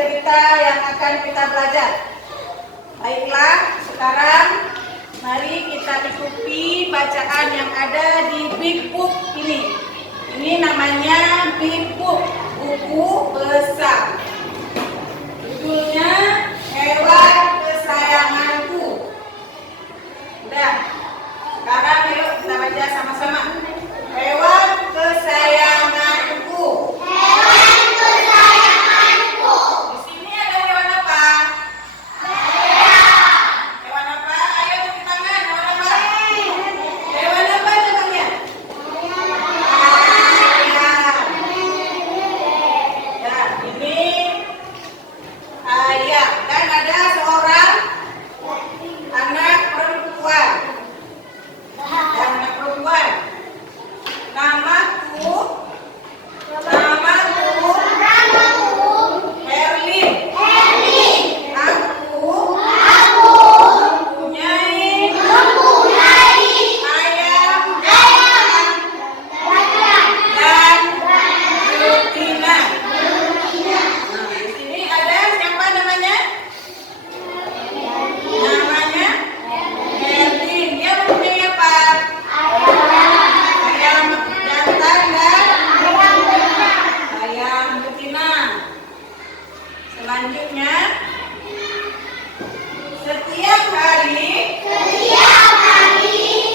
cerita yang akan kita belajar. Baiklah, sekarang mari kita ikuti bacaan yang ada di Big Book ini. Ini namanya Big Book, buku besar. Judulnya Hewan Kesayanganku. Udah, sekarang yuk kita baca sama-sama. Hewan kesayanganku. Hewan kesayanganku. Di sini ada hewan apa? Hewan apa? Ayo tepuk tangan. Hewan apa? Hewan apa contohnya? Ayam. Ya, ini ayam. Dan ada seorang anak perempuan. Namaku Herlin. Aku mempunyai ayam dan betina. Di sini ada siapa namanya? Namanya Herlin. Dia mempunyai apa? Ayam jantan dan ayam betina. Selanjutnya, setiap hari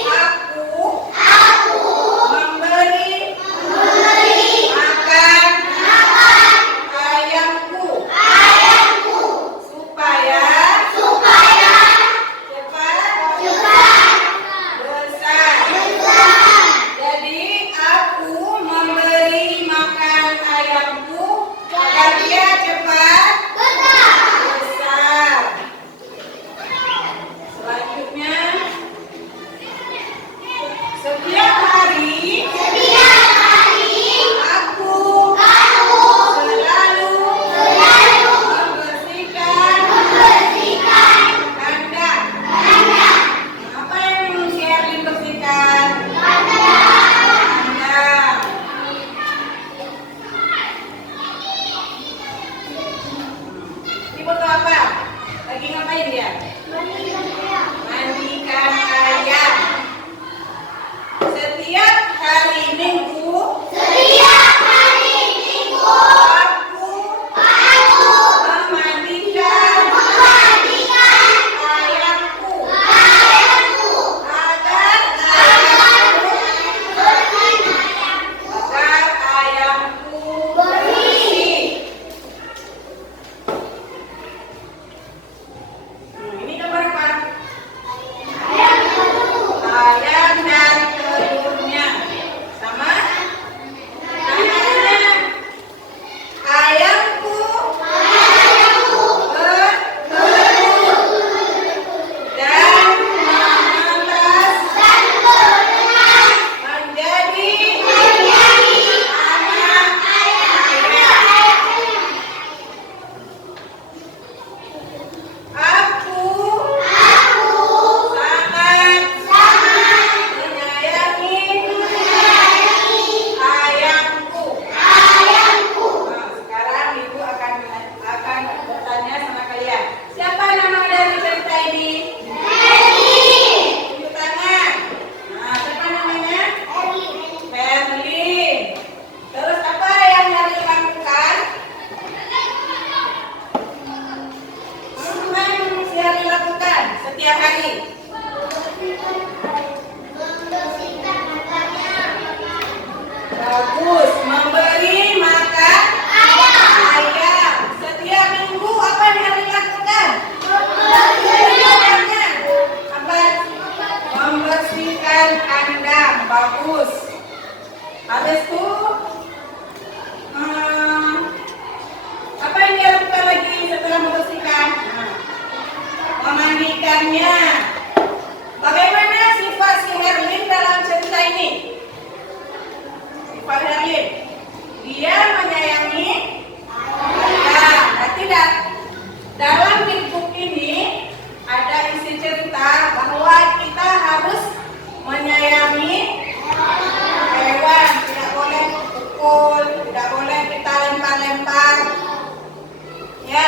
aku memberi makan ayamku supaya cepat besar. Jadi aku memberi makan ayamku agar dia cepat besar. Selanjutnya, setiap hari aku selalu membersihkan kandang. Apa yang harus dibersihkan? Kandang. Ini foto apa? Lagi ngapain dia? Mandikan ayam. Setiap hari Minggu aku memandikan ayamku agar ayamku bersih. Ini gambar apa? Ayam dan telurnya. Sama? Namanya ayamku bertelur dan menetas menjadi anak ayam. Aku sangat menyayangi ayamku. Nah, sekarang ibu akan bertanya sama kalian. Siapa nama dari cerita ini? Tunjuk tangan. Nah, siapa namanya? Herlin. Terus apa yang Herlin lakukan? Apa yang Herlin lakukan setiap hari? Bagus, memberi makan ayam. Setiap minggu apa yang Herlin lakukan? Apa? Membersihkan kandang. Bagus. Habis itu apa yang dia lakukan lagi setelah membersihkan? Memandikannya. Bagaimana sifat si Herlin dalam cerita ini? Sifat Herlin, dia menyayangi ayam. Berarti dalam buku ini ada isi cerita bahwa kita harus menyayangi hewan. Tidak boleh pukul, tidak boleh kita lempar-lempar. Ya,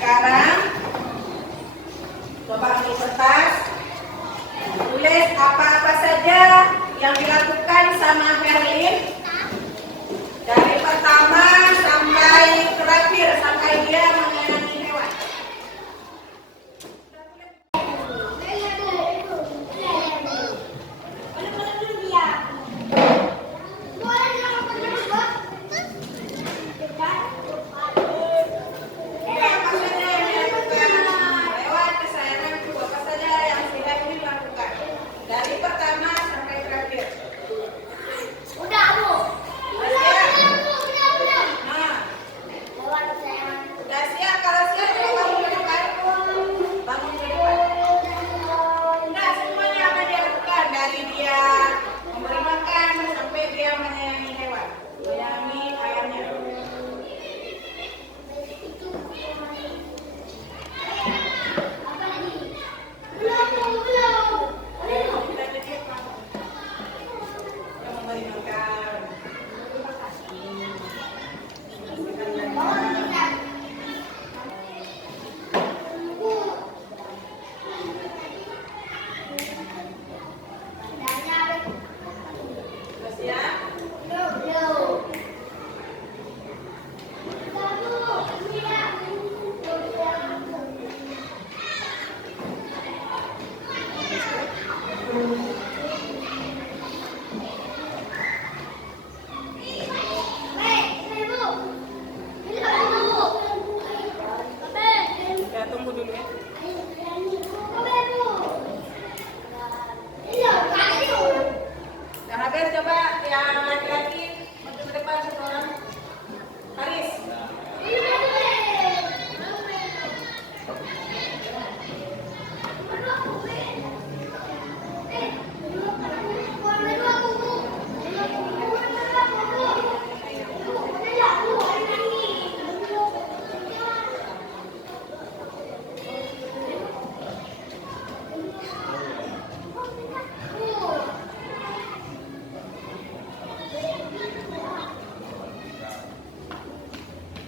sekarang coba ambil kertas, tulis apa-apa saja yang dilakukan sama Herlin dari pertama sampai terakhir, sampai dia menyayangi hewan. Apa saja yang dilakukan lewat kesayanganku, apa saja yang sudah dilakukan dari pertama sampai terakhir. Udah, Bu. Nah, udah siap? Kalau siap, coba bangun ke depan. Bangun ke depan. Udah, semuanya apa dia lakukan dari dia memberi makan sampai dia menyayangi hewan, menyayangi ayamnya. Kita jadi kamu yang memberi makan. Udah siap? Ya, tunggu dulu ya. Yang habis coba yang laki-laki maju ke depan satu orang. Haris.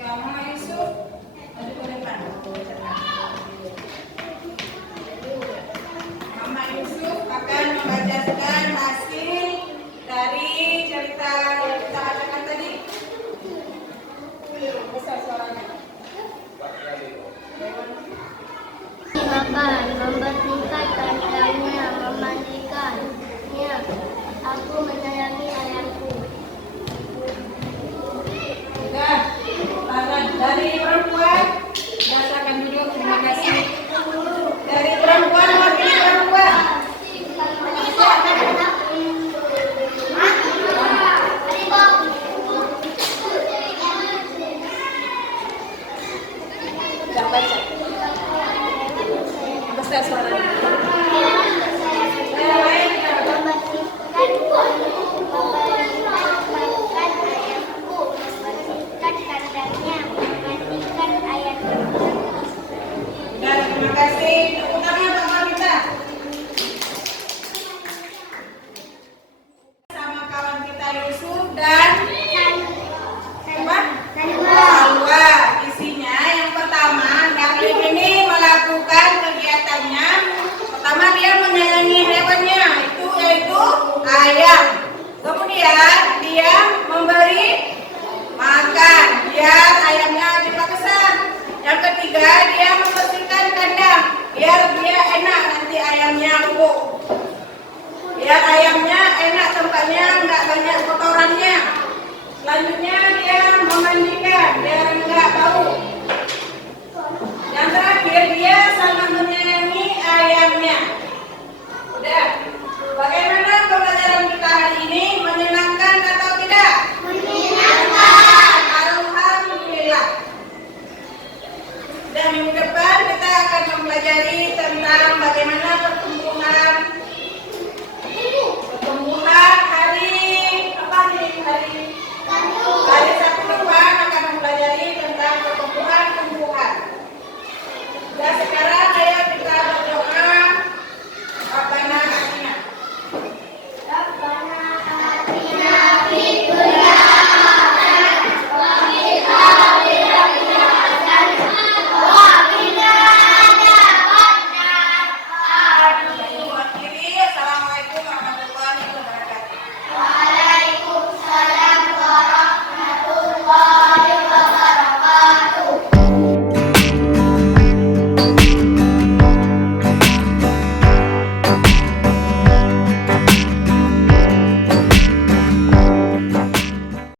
Kamu Yusuf maju ke depan. Mama Yusuf akan membacakan hasil dari cerita yang kita bacakan tadi. Besar suaranya. Makan, membersihkan kandangnya, memandikannya. Aku menyayangi ayamku. Sudah. Tangan dari perempuan. Rasakan duduk. Terima kasih. Dari perempuan, wakil perempuan. Sudah baca. Besar suaranya. Yang lain. Dan terima kasih. Tepuk tangan untuk Marita. Sama kawan kita Yusuf dan apa? Salwa. Isinya yang pertama, Herlin ini melakukan kegiatannya. Pertama dia menyayangi hewannya, yaitu ayam. Kemudian dia memberi makan biar ayamnya cepat besar. Yang ketiga dia membersihkan kandang biar dia enak nanti ayamnya empuk. Biar ayamnya enak tempatnya, nggak banyak kotorannya. Selanjutnya dia memandikan, dia